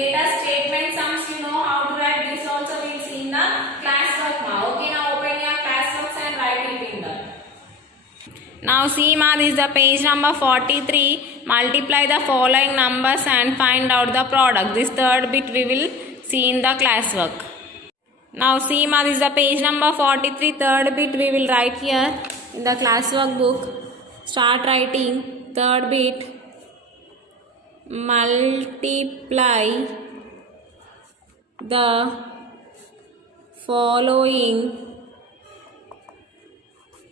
data statement sums, you know how to write. This also we'll see in the classwork now. Okay, now open your classworks and write it in the. Now see ma, this is the page number 43. Multiply the following numbers and find out the product. This third bit we will see in the classwork. Now see ma, this is the page number 43. Third bit we will write here in the classwork book. Start writing third bit. Multiply the following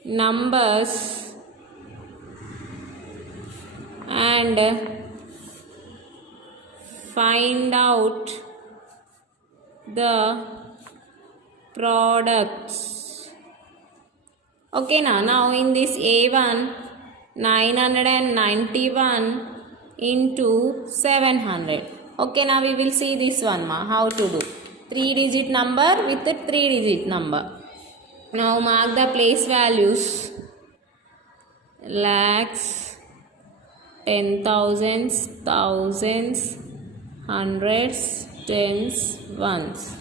numbers and find out the products. Okay, now in this A1, 991 into 700. Okay, now we will see this one ma, how to do. 3-digit number with a 3-digit number. Now mark the place values. Lakhs, 10,000s, thousands, hundreds, tens, ones.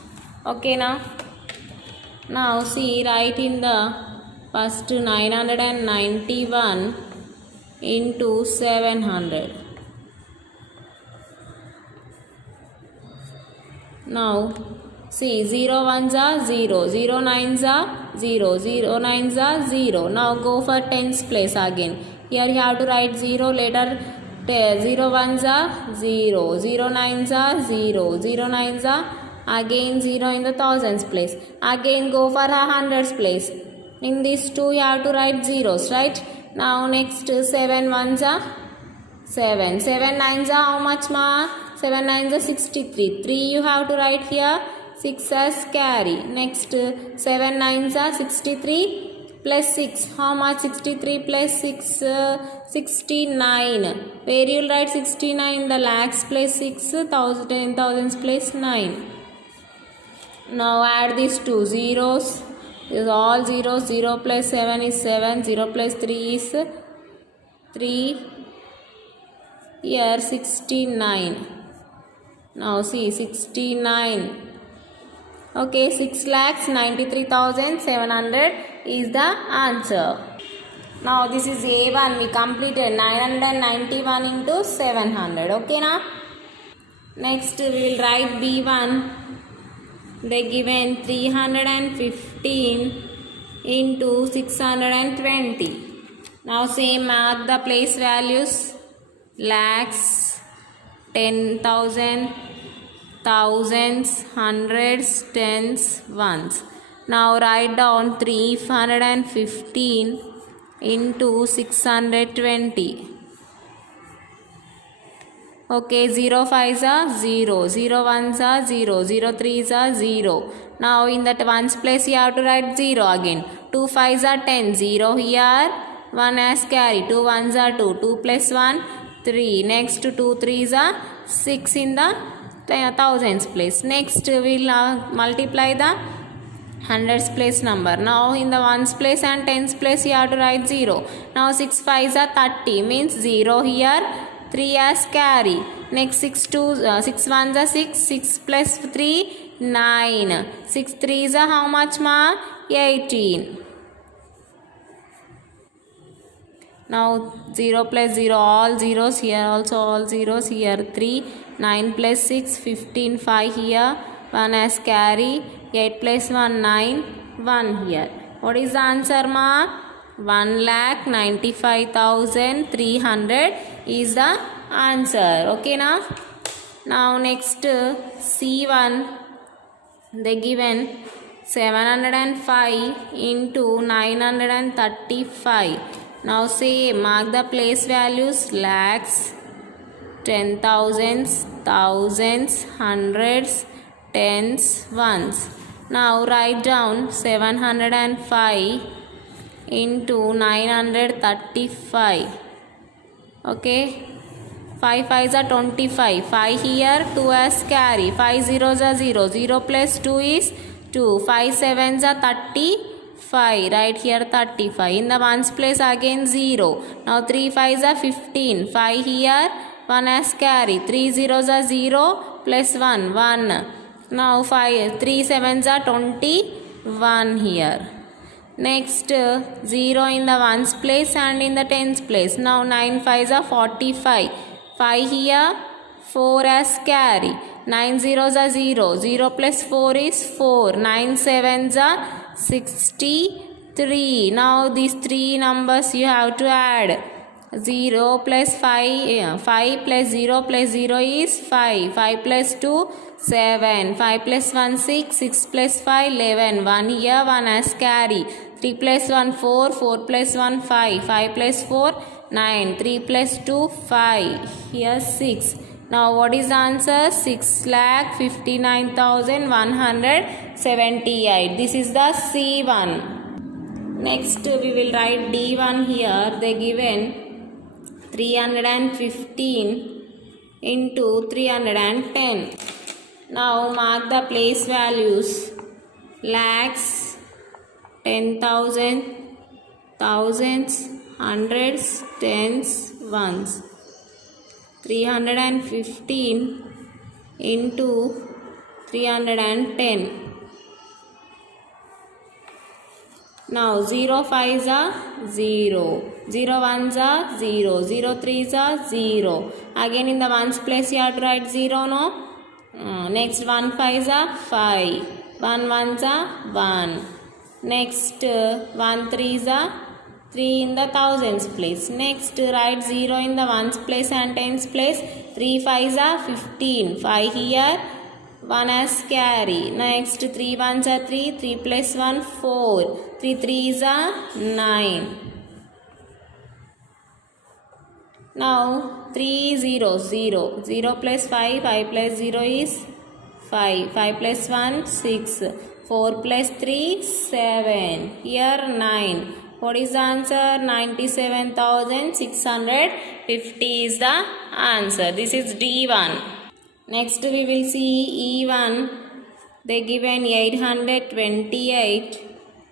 Okay, now see, write in the first 991 into 700. Now see, 0 ones are 0, 0 nines are 0, 0 nines are 0. Now go for tens place again. Here you have to write 0, later 0 ones are 0, 0 nines are 0, 0 nines are again 0 in the thousands place. Again go for a hundreds place. In these two you have to write zeros, right? Now next 7 ones are 7, 7 nines are how much ma? 7 nines are 63. 3 you have to write here. 6 as carry. Next 7 nines are 63 plus 6. How much? 63 plus 6, 69. Where you will write 69? The lakhs plus 6, thousands plus 9. Now add these two zeros. This is all zeros. 0 plus 7 is 7. 0 plus 3 is 3. Here 69. Now see, 69. Okay, 6,93,700 is the answer. Now this is A1. We completed 991 into 700. Okay, now next we will write B1. They given 315 into 620. Now same, mark the place values. Lakhs, 10,000, thousands, hundreds, tens, ones. Now write down 315 into 620. Okay, 0 5s are 0, 0 1s are 0, 0 3s are 0. Now in that ones place you have to write 0 again. 2 5s are 10, 0 here, 1 as carry, 2 1s are 2, 2 plus 1, 3. Next 2 3s are 6 in the thousands place. Next we will multiply the hundreds place number. Now in the ones place and tens place you have to write 0. Now 6 5s are 30, means 0 here, 3 as carry. Next 6 ones are 6, 6 plus 3, 9. 6 3s are how much ma? 18. Now 0 plus 0, all zeros here, also all zeros here. 3, 9 plus 6, 15, 5 here, 1 as carry, 8 plus 1, 9, 1 here. What is the answer ma? 1,95,300 is the answer. Okay now? Now next C1, they given 705 into 935. Now say, mark the place values. Lakhs, 10,000s, thousands, hundreds, tens, ones. Now write down 705 into 935. Okay, 5 5s are 25. 5 here, 2 as carry. 5 zeros are 0. 0 plus 2 is 2. 5 7s are 35. Right here 35. In the ones place again 0. Now 3 5s are 15. 5 here, 1 as carry. 3 zeros are 0. plus 1, 1. Now 5, 3 sevens are 21 here. Next 0 in the ones place and in the tens place. Now 9 5s are 45. 5 here, 4 as carry. 9 zeros are 0. 0 plus 4 is 4. 9 sevens are 63. Now these three numbers you have to add. 0 plus 5, 5 plus 0 plus 0 is 5. 5 plus 2, 7. 5 plus 1, 6. 6 plus 5, 11. 1 here, 1 as carry. 3 plus 1, 4. 4 plus 1, 5. 5 plus 4, 9. 3 plus 2, 5. Here 6. Now what is the answer? 6,59,178. This is the C1. Next we will write D1 here. They given 315 into 310. Now mark the place values. Lakhs, 10,000, thousands, hundreds, tens, ones. 315 into 310. Now 0 5s are 0, 0 1s are 0, 0 3s are 0. Again in the ones place you have to write 0, no? Next 1 5s are 5, 1 1s are 1. Next 1 3s are 3 in the thousands place. Next write 0 in the ones place and tens place. 3 5s are 15, 5 here, 1 as carry. Next 3 1s are 3, 3 plus 1 4, 3 3s are 9. Now 3 0 0, 0 plus 5, 5 plus 0 is 5, 5 plus 1 6, 4 plus 3 7, here 9. What is the answer? 97,650 is the answer. This is D1. Next we will see E1. They given 828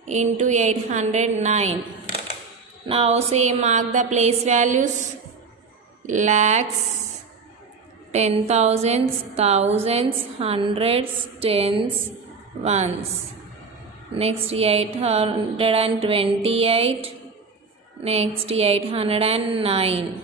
into 809. Now say mark the place values. Lakhs, 10,000s, thousands, hundreds, tens, ones. Next 828. Next 809.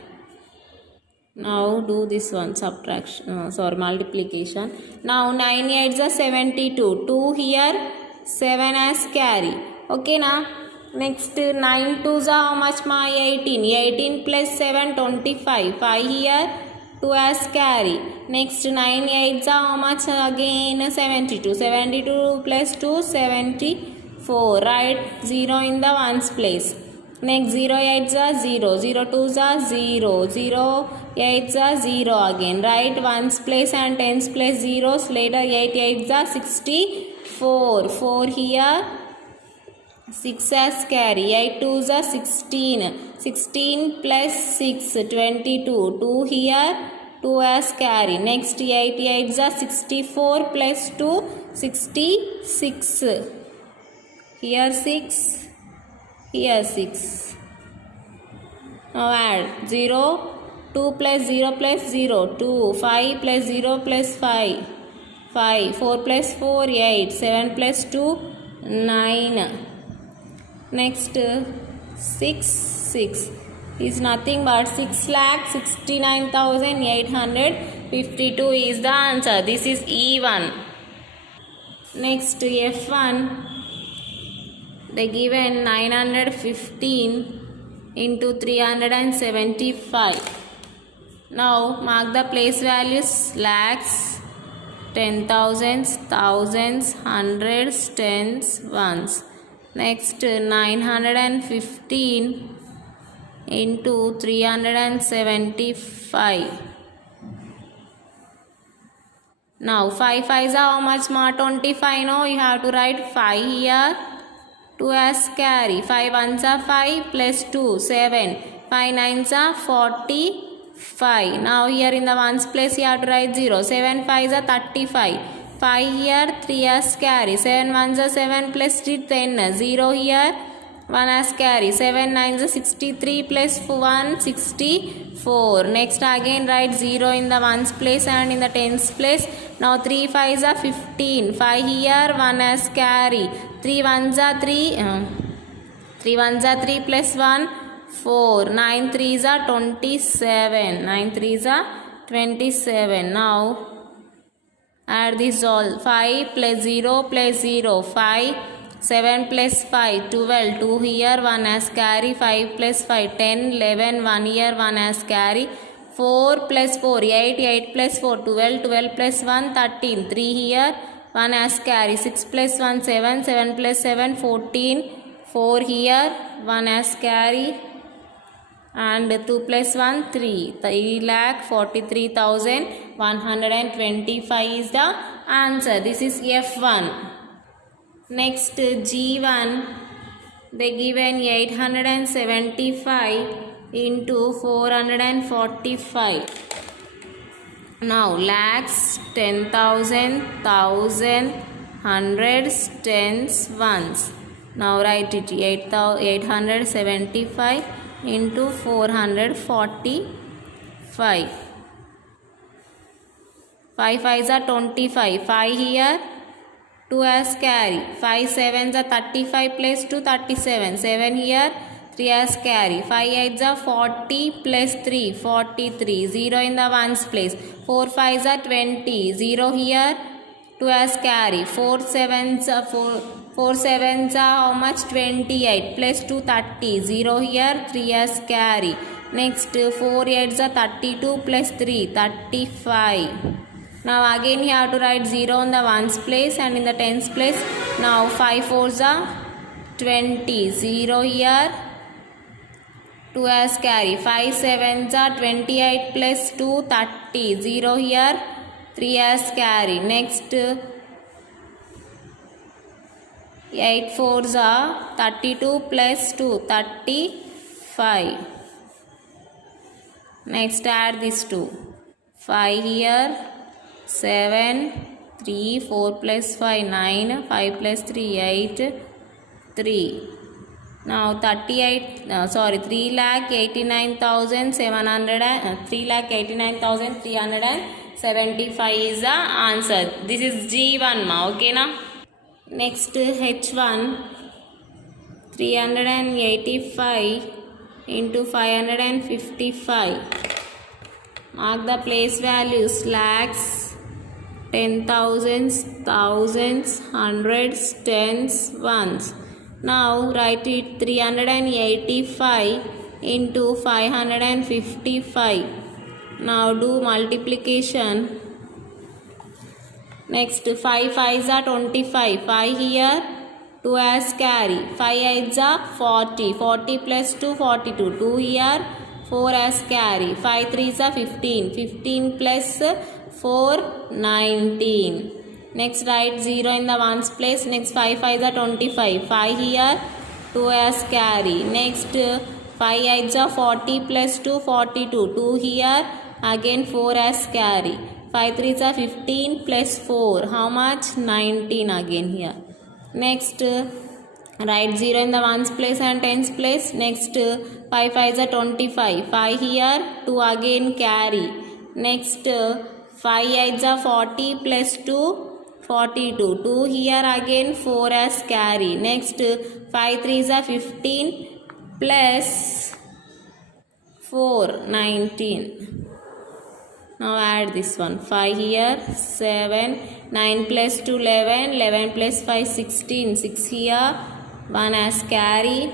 Now do this one, subtraction, multiplication. Now 9 8s are 72. 2 here, 7 as carry. Okay na? Next 9 2s are how much ma? 18. 18 plus 7 25. 5 here, 2 as carry. Next 9 8s are how much again? 72. 72 plus 2 74. Write 0 in the ones place. Next 0 8s are 0. 0 2s are 0. 0 8s are 0 again. Write ones place and tens place zeros. Later 8 8s are 64. 4 here, 6 as carry. 8 2s are 16. 16 plus 6 22. 2 here, 2 as carry. Next 8 8s are 64 plus 2 66. Here 6. Here 6. Now add 0. 2 plus 0 plus 0. 2. 5 plus 0 plus 5. 5. 4 plus 4 8. 7 plus 2 9. Next 6 6 is nothing but 6,69,852 is the answer. This is E1. Next F1. They given 915 into 375. Now mark the place values. Lakhs, 10,000s, thousands, hundreds, tens, ones. Next 915 into 375. Now 5 5s are how much ma? 25. No, you have to write 5 here, 2 as carry. 5 1s are 5 plus 2 7. 5 9s are 45. Now here in the ones place you have to write 0. 7 5s are 35. 5 here, 3 as carry. 7 1s are 7 plus 3 10. 0 here, 1 as carry. 7 9s 63 plus 1 64. Next again write 0 in the ones place and in the tens place. Now 3 5s are 15. 5 here, 1 as carry. 3 1s are 3. 3 1s are 3 plus 1 4. 9 3s are 27. 9 3s are 27. Now add this all. 5 plus 0 plus 0. 5. 7 plus 5. 12. 2 here, 1 as carry. 5 plus 5. 10. 11. 1 here, 1 as carry. 4 plus 4. 8. 8 plus 4. 12. 12 plus 1. 13. 3 here, 1 as carry. 6 plus 1. 7. 7 plus 7. 14. 4 here, 1 as carry. And 2 plus 1 3. 3,43,125 is the answer. This is F1. Next G1, they given 875 into 445. Now lakhs, 10,000, thousand, hundreds, tens, ones. Now write it 875 into 445. 5 5s are 25. 5 here, 2 as carry. 5 7s are 35 plus 2 37. 7 here, 3 as carry. 5 8s are 40 plus 3 43. 0 in the ones place. 4 5s are 20. 0 here, 2 as carry. 4 7s are 4 7s are how much? 28 plus 2 30. 0 here, 3 as carry. Next 4 8s are 32 plus 3 35. Now again you have to write 0 in the ones place and in the tens place. Now 5 4s are 20. 0 here, 2 as carry. 5 7s are 28 plus 2 30. 0 here, 3 as carry. Next 8 4s are 32 plus 2 35. Next add these two. 5 here, 7 3 4 plus 5 9 5 plus 3 8 3. Now 3,89,375 is the answer. This is G1 ma, okay na. Next H1, 385 into 555. Mark the place values. Lakhs, 10,000s, thousands, hundreds, tens, ones. Now write it 385 into 555. Now do multiplication. Next 5 5s are 25. 5 here, 2 as carry. 5 8s are 40. 40 plus 2 42. 2 here, 4 as carry. 5 3s are 15. 15 plus 4 19. Next write 0 in the ones place. Next 5 5s are 25. 5 here, 2 as carry. Next 5 8s are 40 plus 2 42. 2 here, again 4 as carry. 5 3s are 15 plus 4. How much? 19 again here. Next write 0 in the ones place and tens place. Next 5 5s are 25. 5 here, 2 again carry. Next 5 8s are 40 plus 2 42. 2 here, again 4 as carry. Next 5 3s are 15 plus 4 19. Now add this one. 5 here, 7, 9 plus 2 11, 11 plus 5 16. 6 here, 1 as carry.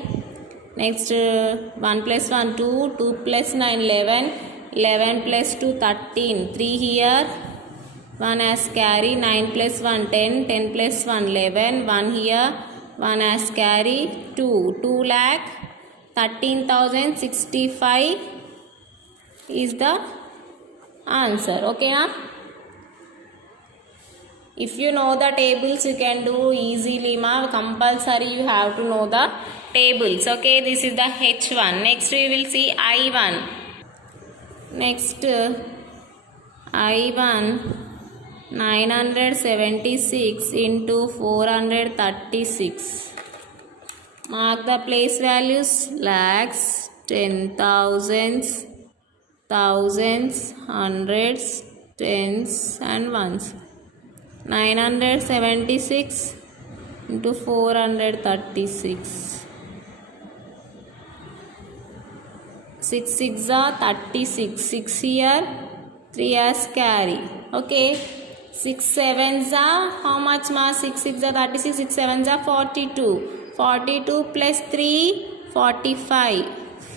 Next 1 plus 1 2, 2 plus 9 11, 11 plus 2 13. 3 here, 1 as carry. 9 plus 1 10, 10 plus 1 11, 1 here, 1 as carry. 2. 2 lakh 13,065 is the answer. Okay na? If you know the tables, you can do easily ma. Compulsory you have to know the tables. Okay, this is the H1. Next we will see I1. Next I1, 976 into 436. Mark the place values: lakhs, 10,000s, thousands, hundreds, tens and ones. 976 into 436. 6 6 are 36. 6 here, 3 as carry. Okay. 6 7s are how much ma? 6 6 are 36. 6 7s are 42. 42 plus 3, 45.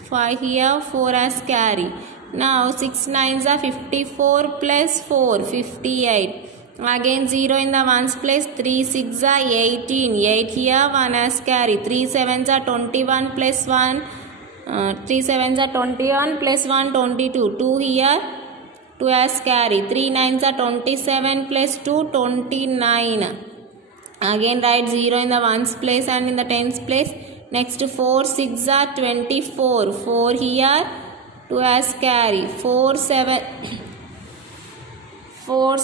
5 here, 4 as carry. Now 6 9s are 54 plus 4, 58. Again 0 in the ones place. 3 6 are 18. 8 here, 1 as carry. 3 7s are 21 plus 1. 3 7s are 21 plus 1, 22. 2 here, 2 as carry. 3 9s are 27 plus 2, 29. Again write 0 in the ones place and in the tens place. Next 4 6 are 24. 4 here, 2 as carry. 4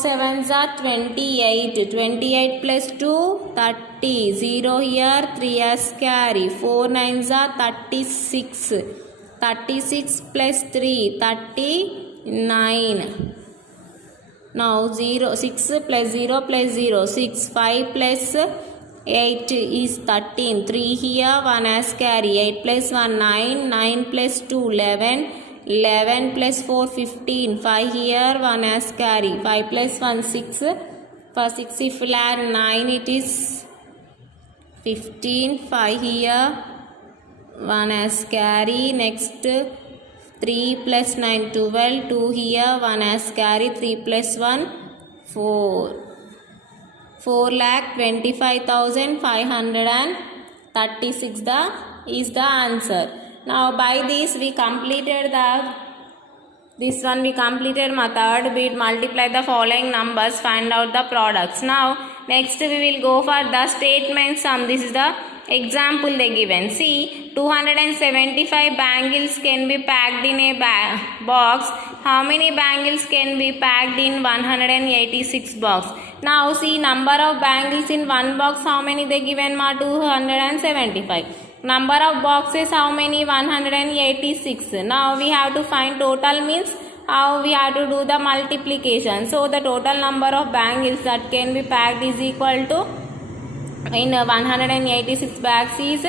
7s are 28. 28 plus 2, 30. 0 here, 3 as carry. 4 9s are 36. 36 plus 3, 39. Now 0 6 plus 0 plus 0, 6. 5 plus 8 is 13. 3 here, 1 as carry. 8 plus 1, 9. 9 plus 2, 11. 11 plus 4, 15. 5 here, 1 as carry. 5 plus 1, 6. For 6 if we add 9, it is 15. 5 here, 1 as carry. Next 3 plus 9, 12. 2 here, 1 as carry. 3 plus 1, 4. 4,25,536 is the answer. Now by this we completed my third bit. Multiply the following numbers, find out the products. Now next we will go for the statement sum. This is the example they given. See, 275 bangles can be packed in a box. How many bangles can be packed in 186 box? Now see, number of bangles in one box, how many they given ma? 275. Number of boxes, how many? 186. Now we have to find total, means how we have to do the multiplication. So the total number of bangles that can be packed is equal to, in 186 bags is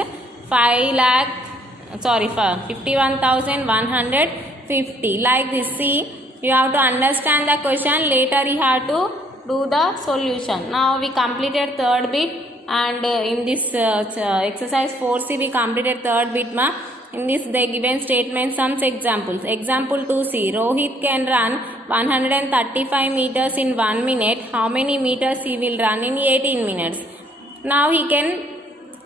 51,150. Like this. See, you have to understand the question, later you have to do the solution. Now we completed third bit, and in this exercise 4C we completed third bit ma. In this they given statement sums examples. Example 2C, Rohit can run 135 meters in 1 minute. How many meters he will run in 18 minutes? Now he can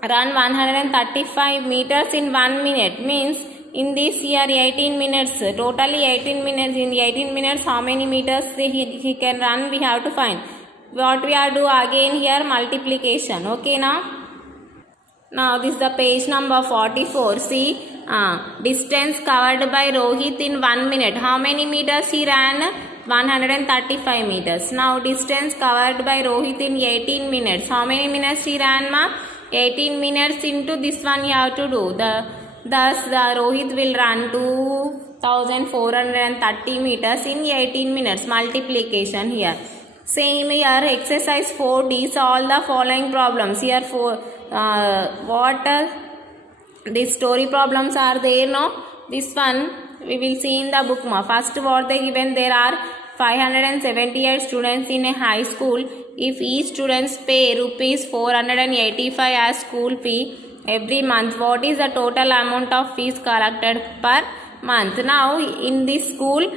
run 135 meters in 1 minute, means in this year 18 minutes, totally 18 minutes. In 18 minutes how many meters he can run, we have to find. What we are do again here, multiplication. Okay, now this is the page number 44. See, distance covered by Rohit in 1 minute. How many meters he ran? 135 meters. Now distance covered by Rohit in 18 minutes. How many minutes he ran ma? 18 minutes into this one you have to do. Thus the Rohit will run 2,430 meters in 18 minutes. Multiplication here. Same here, exercise 4D, solve the following problems. Here these story problems are there, no? This one we will see in the book ma. First, what they given, there are 578 students in a high school. If each students pay rupees 485 as school fee every month, what is the total amount of fees collected per month? Now in this school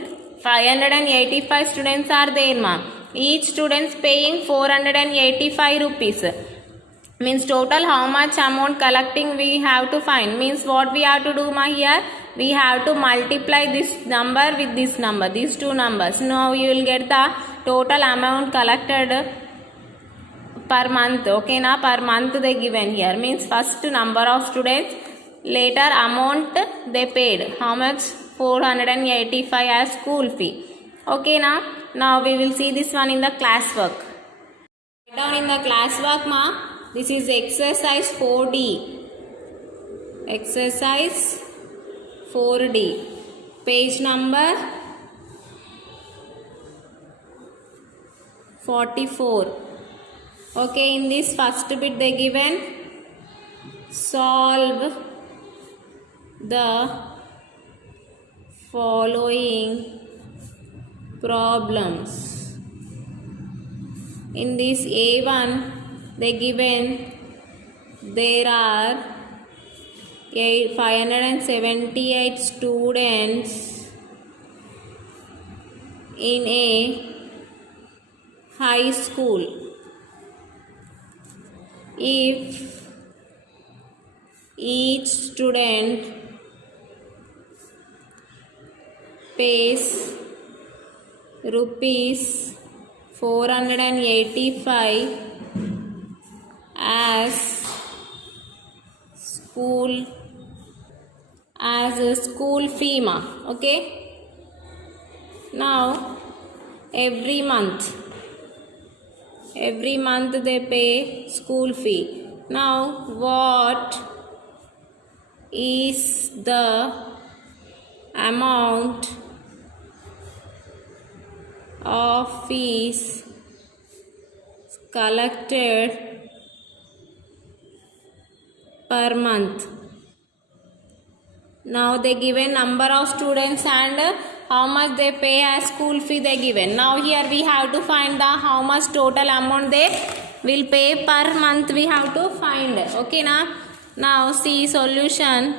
585 students are there ma. Each students paying 485 rupees. Means total how much amount collecting we have to find. Means what we have to do ma, here we have to multiply this number with this number, these two numbers. Now you will get the total amount collected per month. Okay na, per month they given here. Means first number of students, later amount they paid. How much? 485 as school fee. Okay na. Now we will see this one in the classwork. Write down in the classwork ma. This is exercise 4D. Exercise 4D, page number 44. Okay, in this first bit they given solve the following problems. In this A1 they given there are 578 students in a high school. If each student pays rupees 485 as a school fee, okay. Now every month they pay school fee. Now what is the amount of fees collected per month? Now they given number of students and how much they pay as school fee they given. Now here we have to find the how much total amount they will pay per month. We have to find. Okay, now see solution.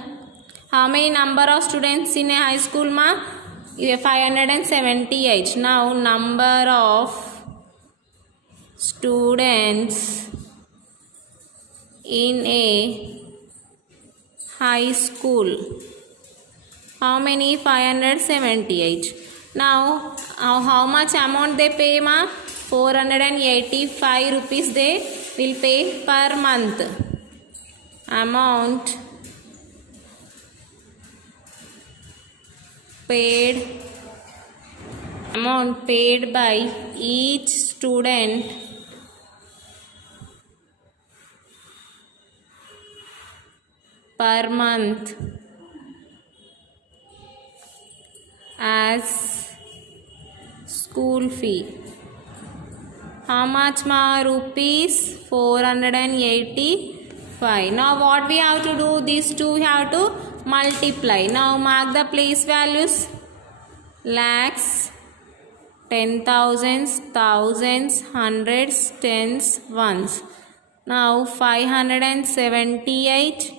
How many number of students in a high school, 578. Now number of students in a high school. How many? 578. Now how much amount they pay, 485 rupees they will pay per month. Amount paid by each student per month as school fee. How much, rupees 485. Now what we have to do? These two we have to multiply. Now mark the place values. Lakhs, 10,000s, thousands, hundreds, tens, ones. Now 578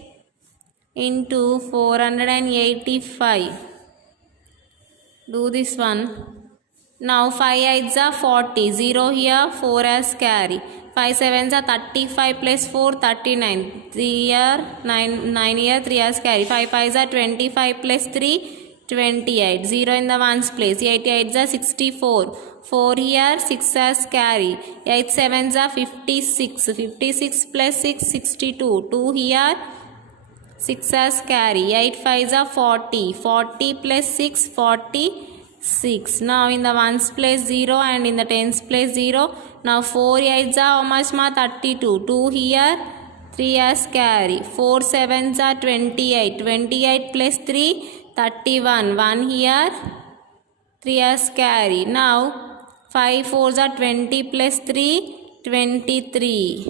into 485. Do this one. Now 5 8s are 40. 0 here, 4 as carry. 5 7s are 35 plus 4, 39. 3 here, 9 here, 3 as carry. 5 5s are 25 plus 3, 28. 0 in the ones place. 8 8s are 64. 4 here, 6 as carry. 8 7s are 56. 56 plus 6, 62. 2 here, 6 as carry. 8 5s are 40. 40 plus 6, 46. Now in the ones place 0 and in the tens place 0. Now 4 8s are how much, 32. 2 here, 3 as carry. 4 7s are 28. 28 plus 3, 31. 1 here, 3 as carry. Now 5 4s are 20 plus 3, 23.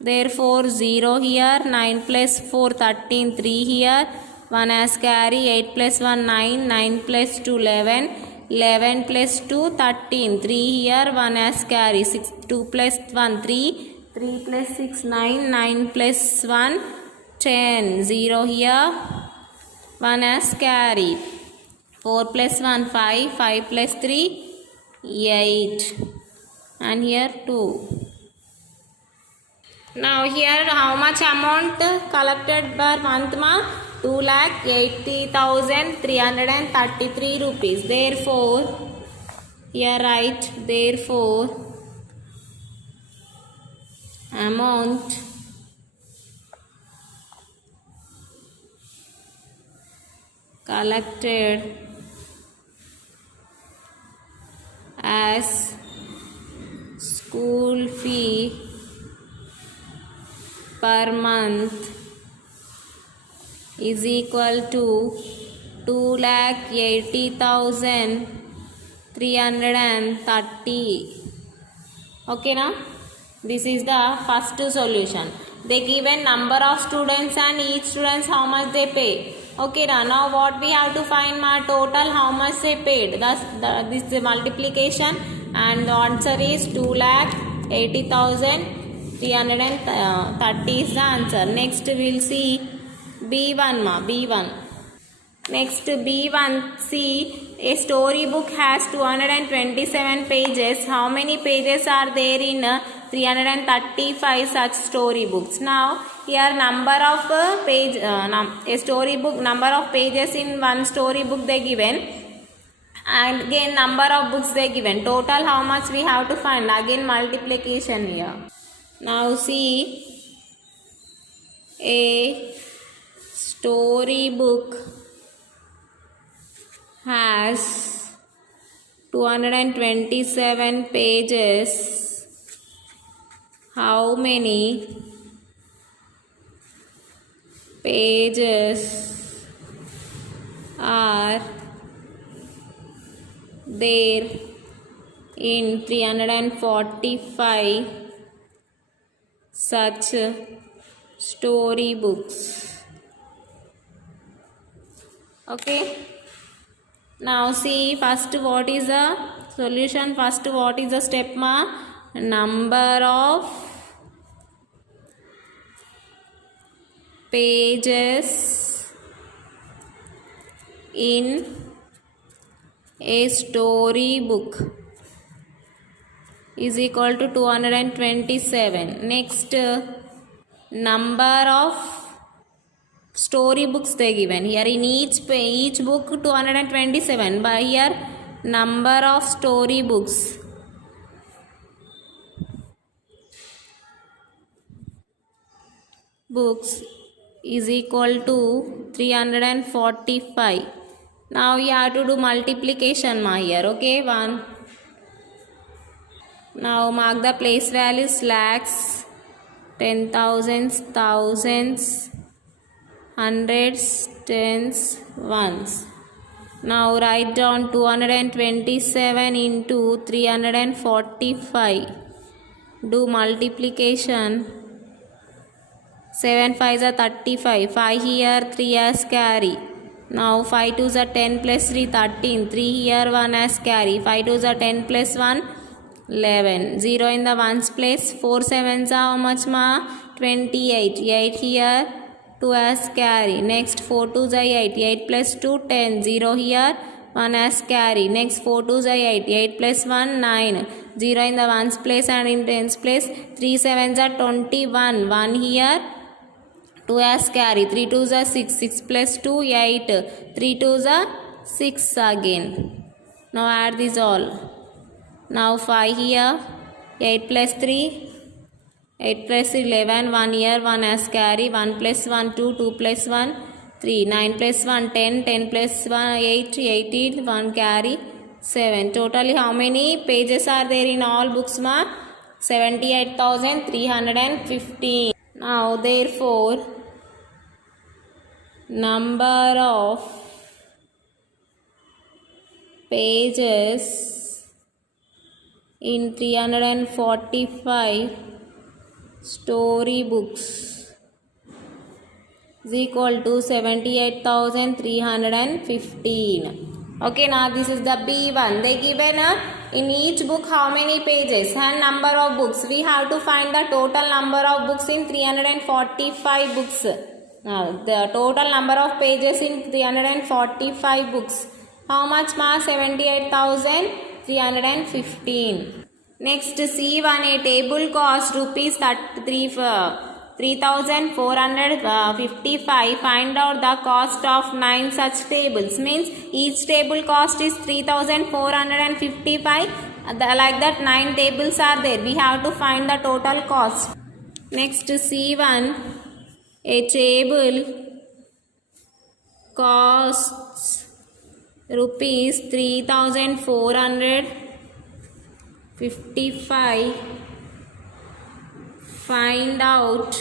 Therefore 0 here, 9 plus 4, 13, 3 here, 1 as carry. 8 plus 1, 9, 9 plus 2, 11, 11 plus 2, 13, 3 here, 1 as carry. 6, 2 plus 1, 3, 3 plus 6, 9, 9 plus 1, 10, 0 here, 1 as carry. 4 plus 1, 5, 5 plus 3, 8, and here 2. Now here how much amount collected per month, 2,80,333 rupees. Therefore here write, therefore amount collected as school fee per month is equal to 2,80,330. Okay now, this is the first solution. They given number of students and each students how much they pay. Okay now what we have to find my total how much they paid. Thus this is the multiplication and the answer is 2,80,330 is the answer. Next we will see B1 B1. Next B1, see, a storybook has 227 pages. How many pages are there in 335 such storybooks? Now here number of page a storybook number of pages in one storybook they given, and again number of books they given. Total how much we have to find? Again multiplication here. Now see, a storybook has 227 pages. How many pages are there in 345 such storybooks? Okay. Now see, first what is the solution? First what is the step ma? Number of pages in a storybook is equal to 227. Next, number of storybooks they given here in each book 227, but here number of storybooks is equal to 345. Now you have to do multiplication here. Okay, 1. Now mark the place values: lakhs, 10,000s, thousands, hundreds, tens, ones. Now write down 227 into 345. Do multiplication. 7 5s are 35. 5 here, 3 as carry. Now 5 2s are 10 plus 3 13. 3 here, 1 as carry. 5 2s are 10 plus 1 11. 0 in the ones place. 4 7s are how much ma? 28. 8 here, 2 as carry. Next 4 2s are 8. 8 plus 2 10. 0 here, 1 as carry. Next 4 2s are 8. 8 plus 1 9. 0 in the ones place and in tens place. 3 7s are 21. 1 here, 2 as carry. 3 2s are 6. 6 plus 2 8. 3 2s are 6 again. Now add this all. Now 5 here, 8 plus 3, 8 plus 11, 1 here, 1 as carry. 1 plus 1 2, 2 plus 1 3, 9 plus 1 10, 10 plus 1 8, 18, 1 carry 7. Totally how many pages are there in all books ma? 78,315. Now therefore number of pages in 345 storybooks is equal to 78,315. Okay, now this is the B1. They given in each book how many pages and number of books. We have to find the total number of books in 345 books. Now the total number of pages in 345 books. How much ma? 78,315. Next C1, a table cost rupees 3,455. Find out the cost of 9 such tables. Means each table cost is 3,455. Like that 9 tables are there. We have to find the total cost. Next C1, a table costs rupees 3,455. Find out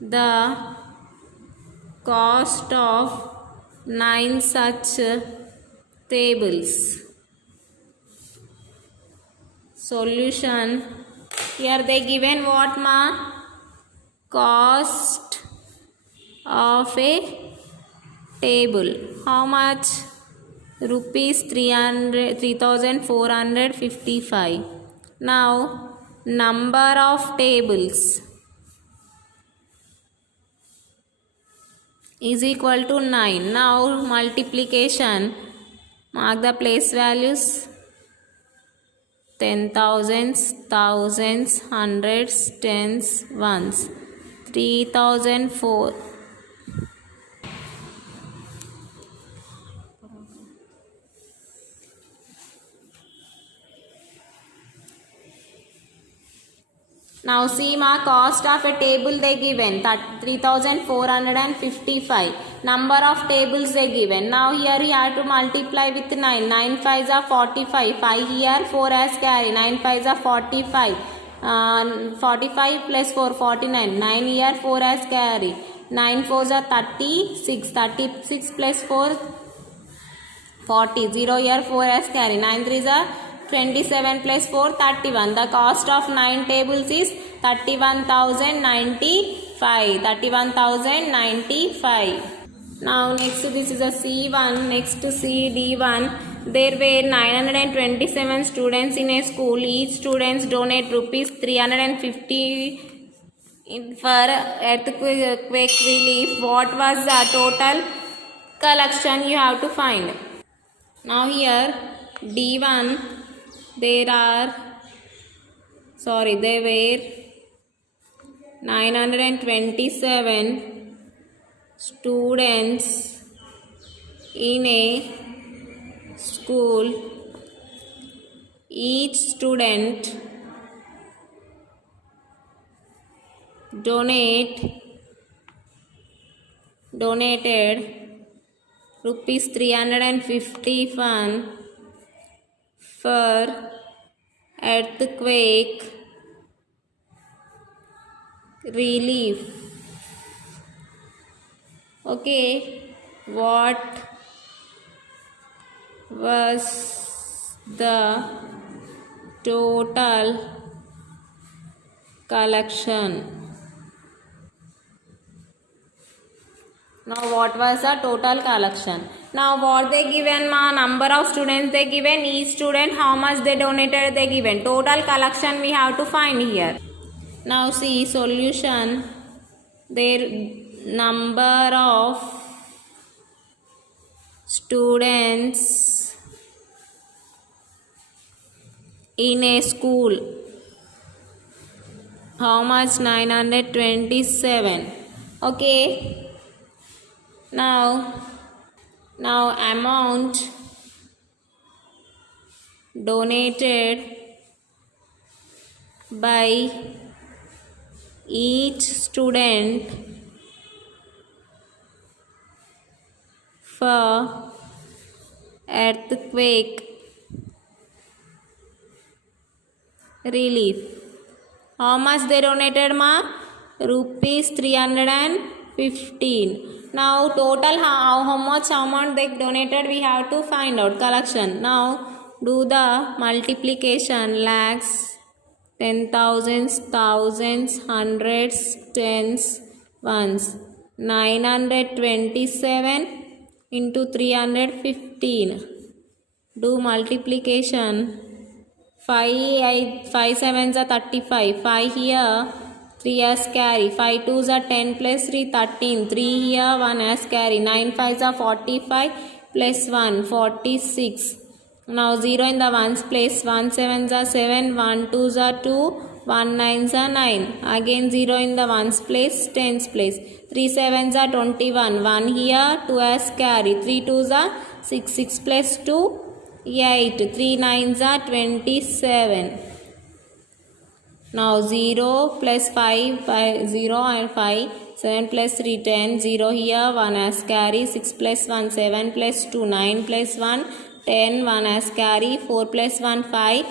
the cost of 9 such tables. Solution. Here they given what ma? Cost of a table. How much? Rupees 3,455. Now number of tables is equal to 9. Now multiplication. Mark the place values. 10,000s, thousands, hundreds, tens, ones. 3,004. Now see ma, cost of a table they given 3,455. Number of tables they given. Now here you have to multiply with 9. 9 5s are 45. 5 here, 4 as carry. 9 5s are 45. 45 plus 4, 49. 9 here, 4 as carry. 9 4s are 36. 36 plus 4, 40. 0 here, 4 as carry. 9 3s are 27 plus 4, 31. The cost of 9 tables is 31,095. 31,095. Now next this is a C1. Next to CD1. There were 927 students in a school. Each student donate rupees 350 for earthquake relief. What was the total collection you have to find? Now here D1. There were 927 students in a school. Each student donated rupees 351 for earthquake relief. Okay, what was the total collection? Now what was the total collection? Now what they given ma? Number of students they given. Each student how much they donated they given. Total collection we have to find here. Now see solution. Their number of students in a school. How much? 927. Okay. Now amount donated by each student for earthquake relief. How much they donated ma? Rupees 315. Now total how much amount they donated we have to find out. Collection. Now do the multiplication. Lakhs, 10,000s, thousands, hundreds, tens, ones. 927 into 315. Do multiplication. 5 sevens are 35. 5 here, 3 as carry. 5 2s are 10 plus 3, 13. 3 here, 1 as carry. 9 5s are 45 plus 1, 46. Now 0 in the ones place. 1 7s are 7, 1 2s are 2, 1 9s are 9. Again 0 in the ones place, tens place. 3 7s are 21. 1 here, 2 as carry. 3 2s are 6, 6 plus 2, 8. 3 9s are 27. Now 0 plus 5, 0 and 5. 7 plus 3, 10. 0 here, 1 as carry. 6 plus 1, 7 plus 2, 9 plus 1, 10. 1 as carry. 4 plus 1, 5.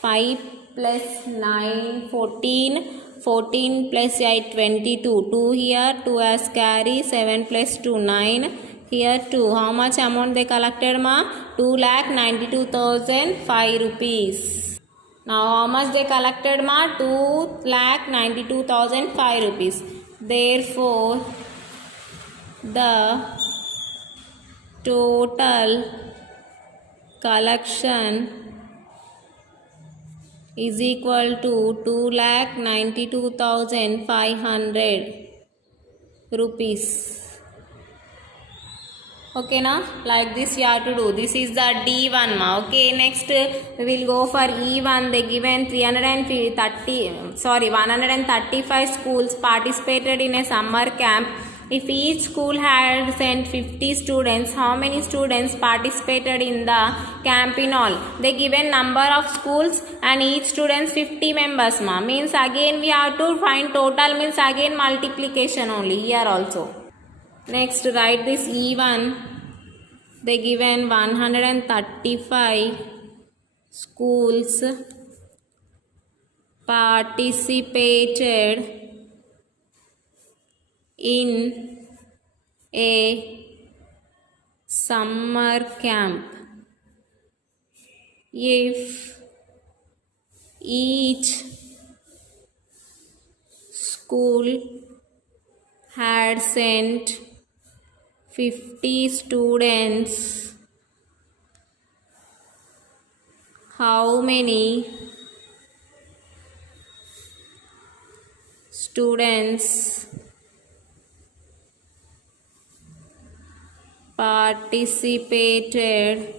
5 plus 9, 14. 14 plus 8 22. 2 here, 2 as carry, 7 plus 2 9. Here 2. How much amount they collected ma? 2,92,005 rupees. Now how much they collected ma? 2,92,005 rupees. Therefore the total collection is equal to 2,92,500 rupees. Okay now, like this you have to do. This is the D1 ma. Okay, next we will go for E1. They given 135 schools participated in a summer camp. If each school had sent 50 students, how many students participated in the camp in all? They given number of schools and each students 50 members ma. Means again we have to find total, means again multiplication only here also. Next write this E1. They given 135 schools participated in a summer camp. If each school had sent 50 students, how many students participated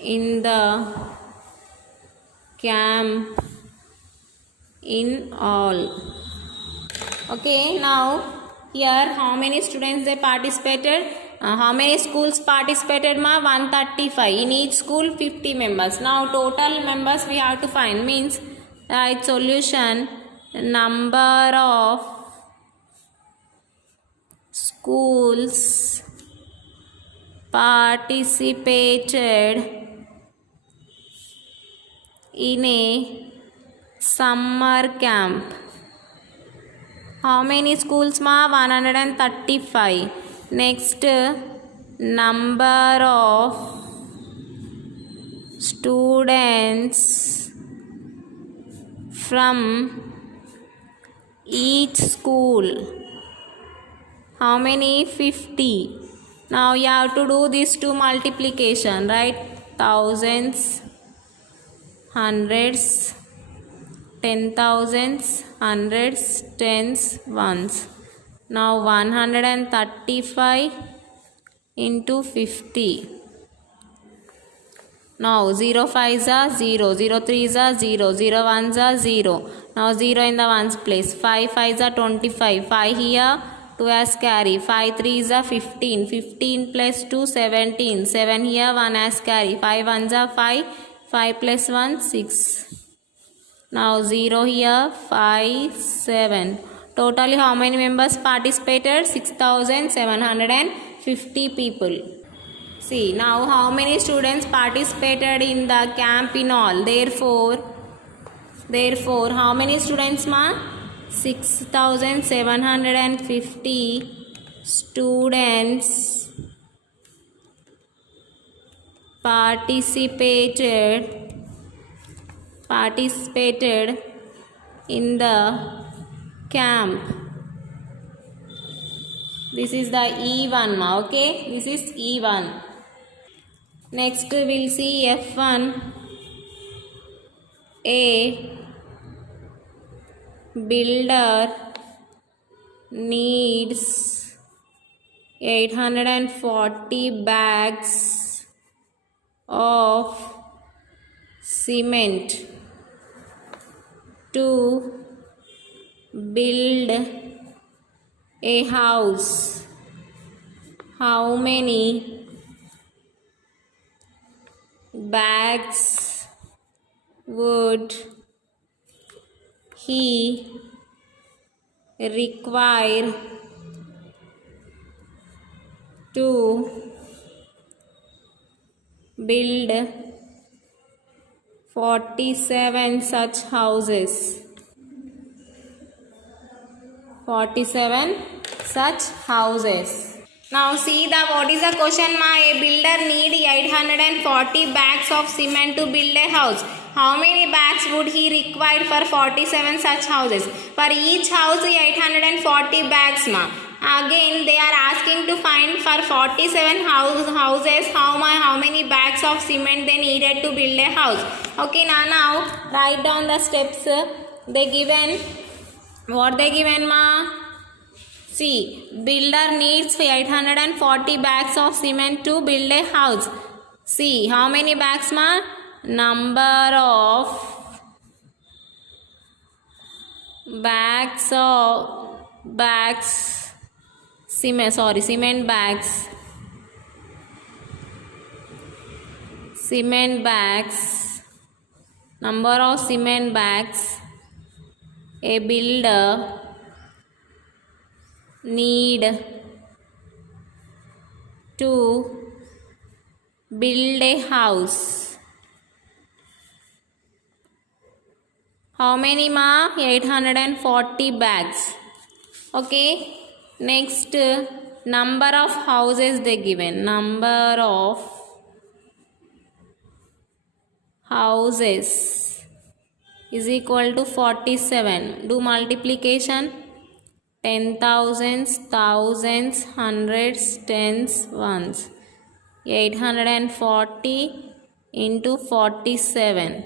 in the camp in all? Okay, now here how many students they participated? How many schools participated ma? 135. In each school 50 members. Now total members we have to find. Means right solution, number of schools participated in a summer camp. How many schools ma? 135. Next, number of students from each school. How many? 50. Now you have to do this two multiplication, right? Thousands, hundreds, 10,000s, hundreds, tens, ones. Now 135 into 50. Now 0 5s are 0, 0 3s are 0, 0 1s are 0. Now 0 in the ones place. 5 5s are 25. 5 here, 2 as carry. 5 3s are 15. 15 plus 2, 17. 7 here, 1 as carry. 5 1s are 5. 5 plus 1, 6. Now 0 here, 5, 7. Totally how many members participated? 6,750 people. See, now how many students participated in the camp in all? Therefore, how many students ma? 6,750 students participated in the camp. This is the E1 ma. Okay, this is E1. Next we will see F1. A builder needs 840 bags of cement to build a house. How many bags would he require to build 47 such houses. 47 such houses. Now see what is the question ma? A builder need 840 bags of cement to build a house. How many bags would he require for 47 such houses? For each house 840 bags ma. Again they are asking to find for 47 houses how many bags of cement they needed to build a house. Okay, now write down the steps they given. What they given ma? See, builder needs 840 bags of cement to build a house. See, how many bags ma? Number of cement bags. Number of cement bags a builder need to build a house. How many ma? 840 bags. Okay, next number of houses they given. Number of houses is equal to 47. Do multiplication. 10,000s, thousands, hundreds, tens, ones. 840 into 47.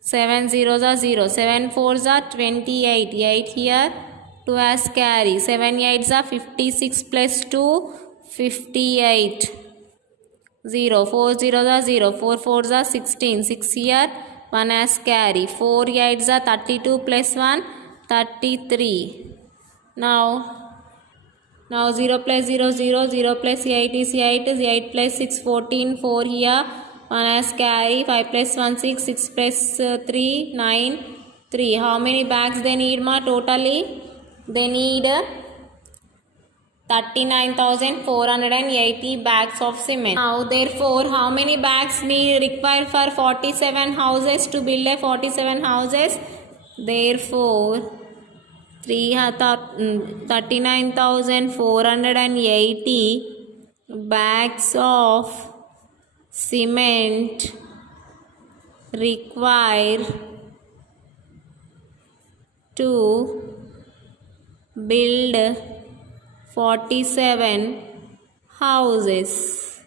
7 zeros are 0. 7 fours are 28. 8 here. 2 as carry. 7 eights are 56 plus 2, 58. 0. 4 zeros are 0. 4 fours are 16. 6 here. 1 as carry. 4 eights are 32 plus 1, 33. Now 0 plus 0, 0. 0 plus 8 is 8. 8 plus 6, 14. 4 here. 1 as carry. 5 plus 1, 6. 6 plus 3, 9. 3. How many bags they need ma? Totally they need 39,480 bags of cement. Now therefore how many bags required for 47 houses to build a 47 houses? Therefore 39,480 bags of cement required to build 47 houses.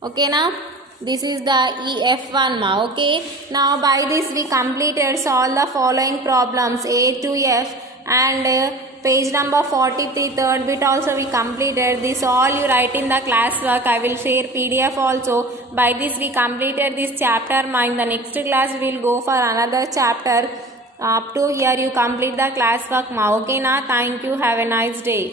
Okay now this is the EF1 ma. Okay, now by this we completed solve the following problems A to F, and page number 43 third bit also we completed. This all you write in the classwork. I will share PDF also. By this we completed this chapter ma. In the next class we will go for another chapter. Up to here you complete the classwork ma. Okay na, thank you, have a nice day.